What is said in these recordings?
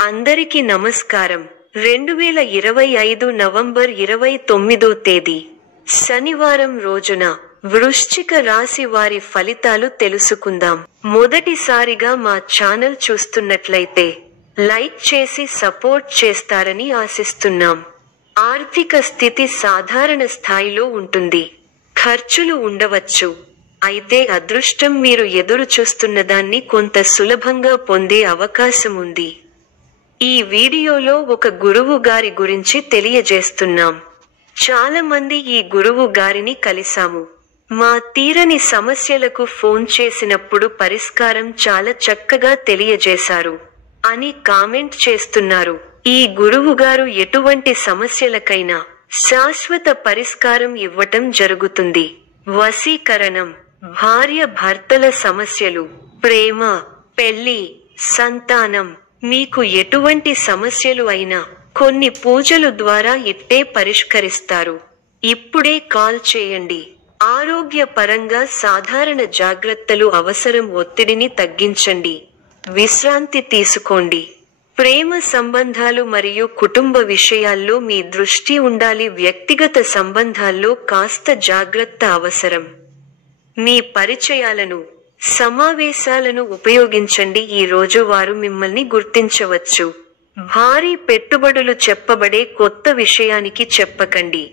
అందరికీ నమస్కారం. 2025 నవంబర్ 29వ తేదీ శనివారం రోజున వృశ్చిక రాశి వారి ఫలితాలు తెలుసుకుందాం. మొదటిసారిగా మా ఛానల్ చూస్తున్నట్లయితే లైక్ చేసి సపోర్ట్ చేస్తారని ఆశిస్తున్నాం. ఆర్థిక స్థితి సాధారణ స్థాయిలో ఉంటుంది. ఖర్చులు ఉండవచ్చు. అయితే అదృష్టం మీరు ఎదురు చూస్తున్నదాన్ని కొంత సులభంగా పొందే అవకాశం ఉంది. ఈ వీడియోలో ఒక గురువు గారి గురించి తెలియజేస్తున్నాం. చాలా మంది ఈ గురువు గారిని కలిసాము. మా తీరని సమస్యలకు ఫోన్ చేసినప్పుడు పరిష్కారం చాలా చక్కగా తెలియజేశారు అని కామెంట్ చేస్తున్నారు. ఈ గురువు గారు ఎటువంటి సమస్యలకైనా శాశ్వత పరిష్కారం ఇవ్వటం జరుగుతుంది. వశీకరణం, భార్య భర్తల సమస్యలు, ప్రేమ, పెళ్లి, సంతానం, మీకు ఎటువంటి సమస్యలు అయినా కొన్ని పూజలు ద్వారా ఇట్టే పరిష్కరిస్తారు. ఇప్పుడే కాల్ చేయండి. ఆరోగ్య పరంగా సాధారణ జాగ్రత్తలు అవసరం. ఒత్తిడిని తగ్గించండి. విశ్రాంతి తీసుకోండి. ప్రేమ సంబంధాలు మరియు కుటుంబ విషయాల్లో మీ దృష్టి ఉండాలి. వ్యక్తిగత సంబంధాల్లో కాస్త జాగ్రత్త అవసరం. మీ పరిచయాలను, సమావేశాలను ఉపయోగించండి. ఈ రోజు వారు మిమ్మల్ని గుర్తించవచ్చు. భారీ పెట్టుబడులు చెప్పబడే కొత్త విషయానికి చెప్పకండి.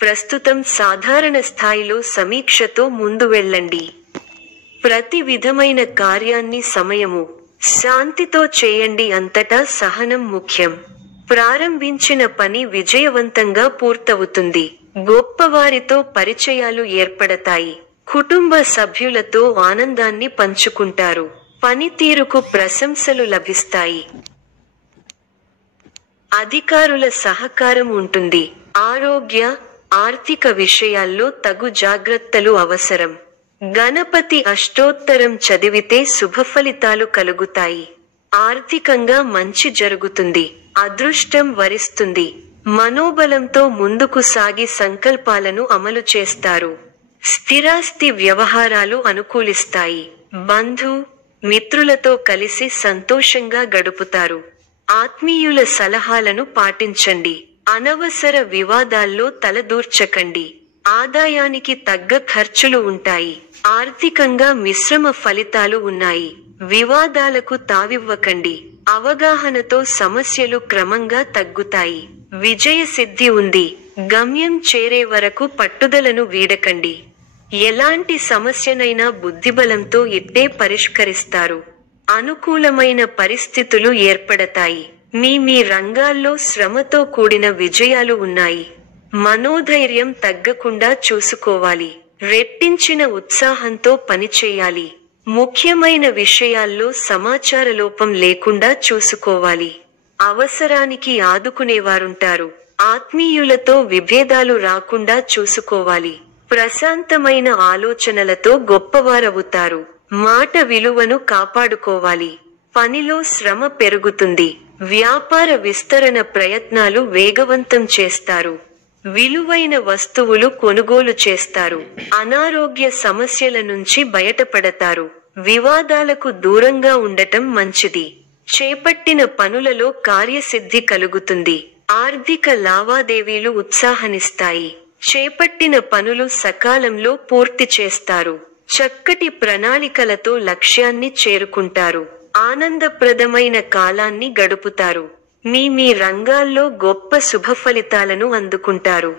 ప్రస్తుతం సాధారణ స్థాయిలో సమీక్షతో ముందు వెళ్ళండి. ప్రతి విధమైన కార్యాన్ని సమయము, శాంతితో చేయండి. అంతటా సహనం ముఖ్యం. ప్రారంభించిన పని విజయవంతంగా పూర్తవుతుంది. గొప్పవారితో పరిచయాలు ఏర్పడతాయి. కుటుంబ సభ్యులతో ఆనందాన్ని పంచుకుంటారు. పనితీరుకు ప్రశంసలు లభిస్తాయి. అధికారుల సహకారం ఉంటుంది. ఆరోగ్య, ఆర్థిక విషయాల్లో తగు జాగ్రత్తలు అవసరం. గణపతి అష్టోత్తరం చదివితే శుభఫలితాలు కలుగుతాయి. ఆర్థికంగా మంచి జరుగుతుంది. అదృష్టం వరిస్తుంది. మనోబలంతో ముందుకు సాగి సంకల్పాలను అమలు చేస్తారు. స్థిరాస్తి వ్యవహారాలు అనుకూలిస్తాయి. బంధు, మిత్రులతో కలిసి సంతోషంగా గడుపుతారు. ఆత్మీయుల సలహాలను పాటించండి. అనవసర వివాదాల్లో తలదూర్చకండి. ఆదాయానికి తగ్గ ఖర్చులు ఉంటాయి. ఆర్థికంగా మిశ్రమ ఫలితాలు ఉన్నాయి. వివాదాలకు తావివ్వకండి. అవగాహనతో సమస్యలు క్రమంగా తగ్గుతాయి. విజయ సిద్ధి ఉంది. గమ్యం చేరే వరకు పట్టుదలను వీడకండి. ఎలాంటి సమస్యనైనా బుద్ధిబలంతో ఇట్టే పరిష్కరిస్తారు. అనుకూలమైన పరిస్థితులు ఏర్పడతాయి. మీ రంగాల్లో శ్రమతో కూడిన విజయాలు ఉన్నాయి. మనోధైర్యం తగ్గకుండా చూసుకోవాలి. రెట్టించిన ఉత్సాహంతో పనిచేయాలి. ముఖ్యమైన విషయాల్లో సమాచార లోపం లేకుండా చూసుకోవాలి. అవసరానికి ఆదుకునేవారుంటారు. ఆత్మీయులతో విభేదాలు రాకుండా చూసుకోవాలి. ప్రశాంతమైన ఆలోచనలతో గొప్పవారవుతారు. మాట విలువను కాపాడుకోవాలి. పనిలో శ్రమ పెరుగుతుంది. వ్యాపార విస్తరణ ప్రయత్నాలు వేగవంతం చేస్తారు. విలువైన వస్తువులు కొనుగోలు చేస్తారు. అనారోగ్య సమస్యల నుంచి బయటపడతారు. వివాదాలకు దూరంగా ఉండటం మంచిది. చేపట్టిన పనులలో కార్యసిద్ధి కలుగుతుంది. ఆర్థిక లావాదేవీలు ఉత్సాహనిస్తాయి. చేపట్టిన పనులు సకాలంలో పూర్తి చేస్తారు. చక్కటి ప్రణాళికలతో లక్ష్యాన్ని చేరుకుంటారు. ఆనందప్రదమైన కాలాన్ని గడుపుతారు. మీ రంగాల్లో గొప్ప శుభఫలితాలను అందుకుంటారు.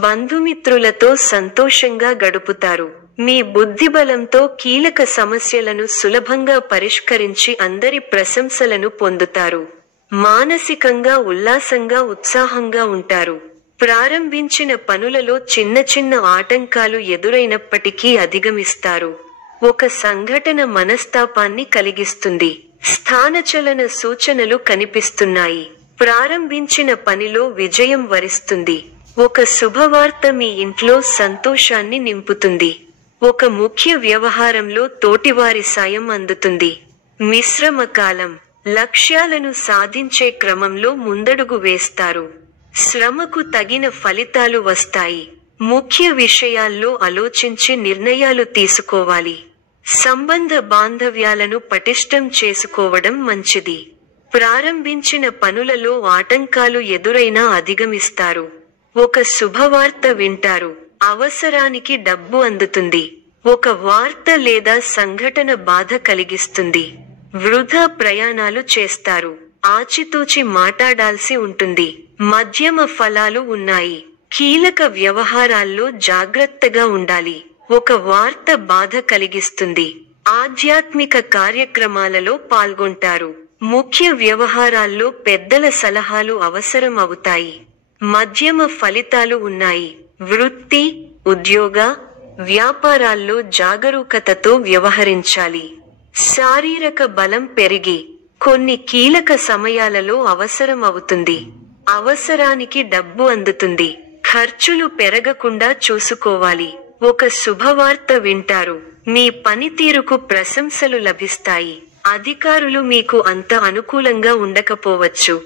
బంధుమిత్రులతో సంతోషంగా గడుపుతారు. మీ బుద్ధిబలంతో కీలక సమస్యలను సులభంగా పరిష్కరించి అందరి ప్రశంసలను పొందుతారు. మానసికంగా ఉల్లాసంగా ఉత్సాహంగా ఉంటారు. ప్రారంభించిన పనులలో చిన్న చిన్న ఆటంకాలు ఎదురైనప్పటికీ అధిగమిస్తారు. ఒక సంఘటన మనస్తాపాన్ని కలిగిస్తుంది. స్థానచలన సూచనలు కనిపిస్తున్నాయి. ప్రారంభించిన పనిలో విజయం వరిస్తుంది. ఒక శుభవార్త మీ ఇంట్లో సంతోషాన్ని నింపుతుంది. ఒక ముఖ్య వ్యవహారంలో తోటివారి సాయం అందుతుంది. మిశ్రమ కాలం. లక్ష్యాలను సాధించే క్రమంలో ముందడుగు వేస్తారు. శ్రమకు తగిన ఫలితాలు వస్తాయి. ముఖ్య విషయాల్లో ఆలోచించి నిర్ణయాలు తీసుకోవాలి. సంబంధ బాంధవ్యాలను పటిష్టం చేసుకోవడం మంచిది. ప్రారంభించిన పనులలో ఆటంకాలు ఎదురైనా అధిగమిస్తారు. ఒక శుభవార్త వింటారు. అవసరానికి డబ్బు అందుతుంది. ఒక వార్త లేదా సంఘటన బాధ కలిగిస్తుంది. వృధా ప్రయాణాలు చేస్తారు. ఆచితూచి మాట్లాడాల్సి ఉంటుంది. మధ్యమ ఫలాలు ఉన్నాయి. కీలక వ్యవహారాల్లో జాగ్రత్తగా ఉండాలి. ఒక వార్త బాధ కలిగిస్తుంది. ఆధ్యాత్మిక కార్యక్రమాలలో పాల్గొంటారు. ముఖ్య వ్యవహారాల్లో పెద్దల సలహాలు అవసరం అవుతాయి. మధ్యమ ఫలితాలు ఉన్నాయి. వృత్తి, ఉద్యోగ, వ్యాపారాల్లో జాగరూకతతో వ్యవహరించాలి. శారీరక బలం పెరిగి కొన్ని కీలక సమయాలలో అవసరం అవుతుంది. అవసరానికి డబ్బు అందుతుంది. ఖర్చులు పెరగకుండా చూసుకోవాలి. ఒక శుభవార్త వింటారు. మీ పనితీరుకు ప్రశంసలు లభిస్తాయి. అధికారులు మీకు అంత అనుకూలంగా ఉండకపోవచ్చు.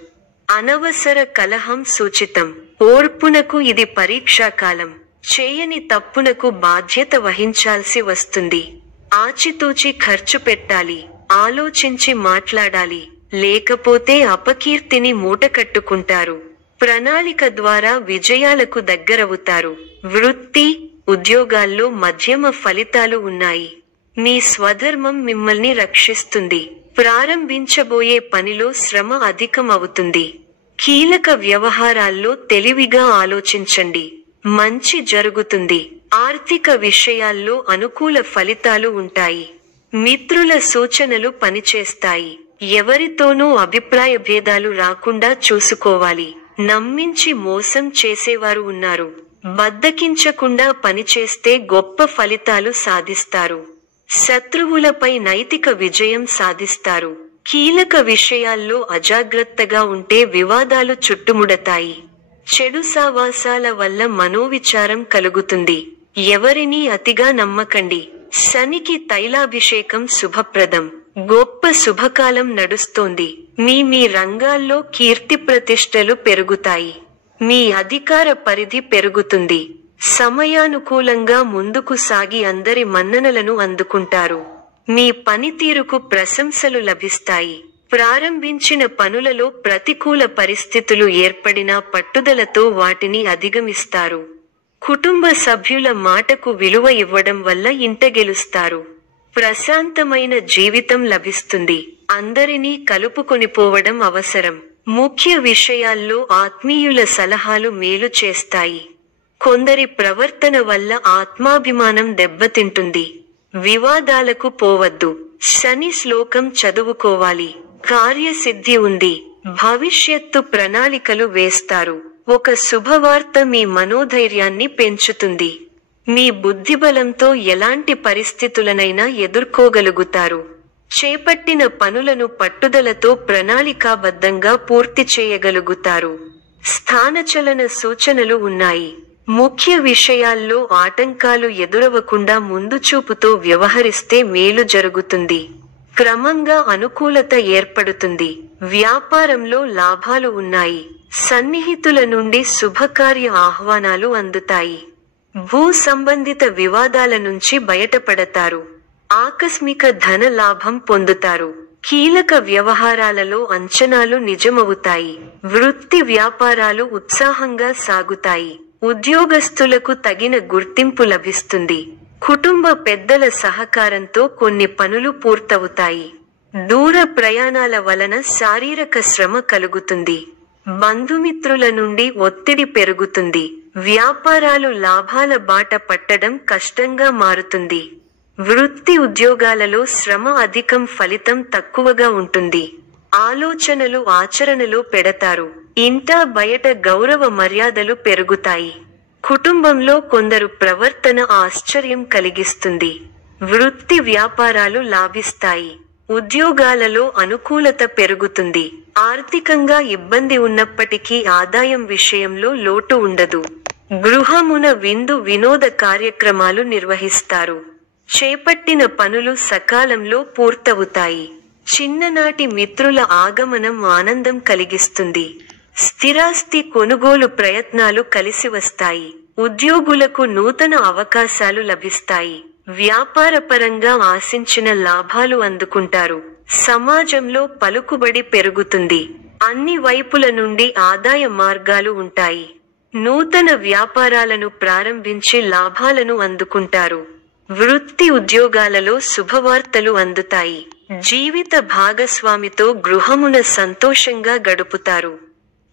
అనవసర కలహం సూచితం. ఓర్పునకు ఇది పరీక్షాకాలం. చేయని తప్పునకు బాధ్యత వహించాల్సి వస్తుంది. ఆచితూచి ఖర్చు పెట్టాలి. ఆలోచించి మాట్లాడాలి. లేకపోతే అపకీర్తిని మూటకట్టుకుంటారు. ప్రణాళిక ద్వారా విజయాలకు దగ్గరవుతారు. వృత్తి, ఉద్యోగాల్లో మధ్యమ ఫలితాలు ఉన్నాయి. మీ స్వధర్మం మిమ్మల్ని రక్షిస్తుంది. ప్రారంభించబోయే పనిలో శ్రమ అధికం అవుతుంది. కీలక వ్యవహారాల్లో తెలివిగా ఆలోచించండి. మంచి జరుగుతుంది. ఆర్థిక విషయాల్లో అనుకూల ఫలితాలు ఉంటాయి. మిత్రుల సూచనలు పనిచేస్తాయి. ఎవరితోనూ అభిప్రాయ భేదాలు రాకుండా చూసుకోవాలి. నమ్మించి మోసం చేసేవారు ఉన్నారు. బద్దకించకుండా పనిచేస్తే గొప్ప ఫలితాలు సాధిస్తారు. శత్రువులపై నైతిక విజయం సాధిస్తారు. కీలక విషయాల్లో అజాగ్రత్తగా ఉంటే వివాదాలు చుట్టుముడతాయి. చెడు సావాసాల వల్ల మనోవిచారం కలుగుతుంది. ఎవరినీ అతిగా నమ్మకండి. శనికి తైలాభిషేకం శుభప్రదం. గొప్ప శుభకాలం నడుస్తోంది. మీ రంగాల్లో కీర్తి ప్రతిష్టలు పెరుగుతాయి. మీ అధికార పరిధి పెరుగుతుంది. సమయానుకూలంగా ముందుకు సాగి అందరి మన్ననలను అందుకుంటారు. మీ పనితీరుకు ప్రశంసలు లభిస్తాయి. ప్రారంభించిన పనులలో ప్రతికూల పరిస్థితులు ఏర్పడినా పట్టుదలతో వాటిని అధిగమిస్తారు. కుటుంబ సభ్యుల మాటకు విలువ ఇవ్వడం వల్ల ఇంట గెలుస్తారు. ప్రశాంతమైన జీవితం లభిస్తుంది. అందరినీ కలుపుకొనిపోవడం అవసరం. ముఖ్య విషయాల్లో ఆత్మీయుల సలహాలు మేలు చేస్తాయి. కొందరి ప్రవర్తన వల్ల ఆత్మాభిమానం దెబ్బతింటుంది. వివాదాలకు పోవద్దు. శని శ్లోకం చదువుకోవాలి. కార్యసిద్ధి ఉంది. భవిష్యత్తు ప్రణాళికలు వేస్తారు. ఒక శుభవార్త మీ మనోధైర్యాన్ని పెంచుతుంది. మీ బుద్ధిబలంతో ఎలాంటి పరిస్థితులనైనా ఎదుర్కోగలుగుతారు. చేపట్టిన పనులను పట్టుదలతో ప్రణాళికాబద్ధంగా పూర్తి చేయగలుగుతారు. స్థానచలన సూచనలు ఉన్నాయి. ముఖ్య విషయాల్లో ఆటంకాలు ఎదురవకుండా ముందుచూపుతో వ్యవహరిస్తే మేలు జరుగుతుంది. క్రమంగా అనుకూలత ఏర్పడుతుంది. వ్యాపారంలో లాభాలు ఉన్నాయి. సన్నిహితుల నుండి శుభకార్య ఆహ్వానాలు అందుతాయి. భూ సంబంధిత వివాదాల నుంచి బయటపడతారు. ఆకస్మిక ధన లాభం పొందుతారు. కీలక వ్యవహారాలలో అంచనాలు నిజమవుతాయి. వృత్తి వ్యాపారాలు ఉత్సాహంగా సాగుతాయి. ఉద్యోగస్తులకు తగిన గుర్తింపు లభిస్తుంది. కుటుంబ పెద్దల సహకారంతో కొన్ని పనులు పూర్తవుతాయి. దూర ప్రయాణాల వలన శారీరక శ్రమ కలుగుతుంది. బంధుమిత్రుల నుండి ఒత్తిడి పెరుగుతుంది. వ్యాపారాలు లాభాల బాట పట్టడం కష్టంగా మారుతుంది. వృత్తి ఉద్యోగాలలో శ్రమ అధికం, ఫలితం తక్కువగా ఉంటుంది. ఆలోచనలు ఆచరణలో పెడతారు. ఇంటా బయట గౌరవ మర్యాదలు పెరుగుతాయి. కుటుంబంలో కొందరు ప్రవర్తన ఆశ్చర్యం కలిగిస్తుంది. వృత్తి వ్యాపారాలు లాభిస్తాయి. ఉద్యోగాలలో అనుకూలత పెరుగుతుంది. ఆర్థికంగా ఇబ్బంది ఉన్నప్పటికీ ఆదాయం విషయంలో లోటు ఉండదు. గృహమున విందు వినోద కార్యక్రమాలు నిర్వహిస్తారు. చేపట్టిన పనులు సకాలంలో పూర్తవుతాయి. చిన్ననాటి మిత్రుల ఆగమనం ఆనందం కలిగిస్తుంది. స్థిరాస్తి కొనుగోలు ప్రయత్నాలు కలిసి వస్తాయి. ఉద్యోగులకు నూతన అవకాశాలు లభిస్తాయి. వ్యాపారపరంగా ఆశించిన లాభాలు అందుకుంటారు. సమాజంలో పలుకుబడి పెరుగుతుంది. అన్ని వైపుల నుండి ఆదాయ మార్గాలు ఉంటాయి. నూతన వ్యాపారాలను ప్రారంభించి లాభాలను అందుకుంటారు. వృత్తి ఉద్యోగాలలో శుభవార్తలు అందుతాయి. జీవిత భాగస్వామితో గృహమున సంతోషంగా గడుపుతారు.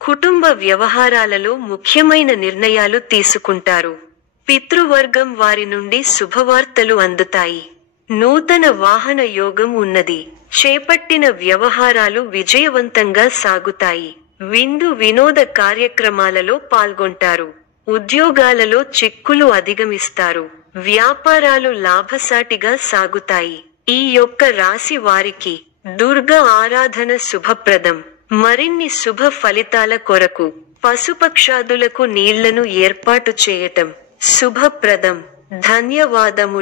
కుటుంబ వ్యవహారాలలో ముఖ్యమైన నిర్ణయాలు తీసుకుంటారు. పితృవర్గం వారి నుండి శుభవార్తలు అందుతాయి. నూతన వాహన యోగం ఉన్నది. చేపట్టిన వ్యవహారాలు విజయవంతంగా సాగుతాయి. విందు వినోద కార్యక్రమాలలో పాల్గొంటారు. ఉద్యోగాలలో చిక్కులు అధిగమిస్తారు. వ్యాపారాలు లాభసాటిగా సాగుతాయి. ఈ యొక్క రాశి వారికి దుర్గా ఆరాధన శుభప్రదం. మరిన్ని శుభ ఫలితాల కొరకు పశుపక్షాదులకు నీళ్లను ఏర్పాటు చేయటం శుభప్రదం. ధన్యవాదములు.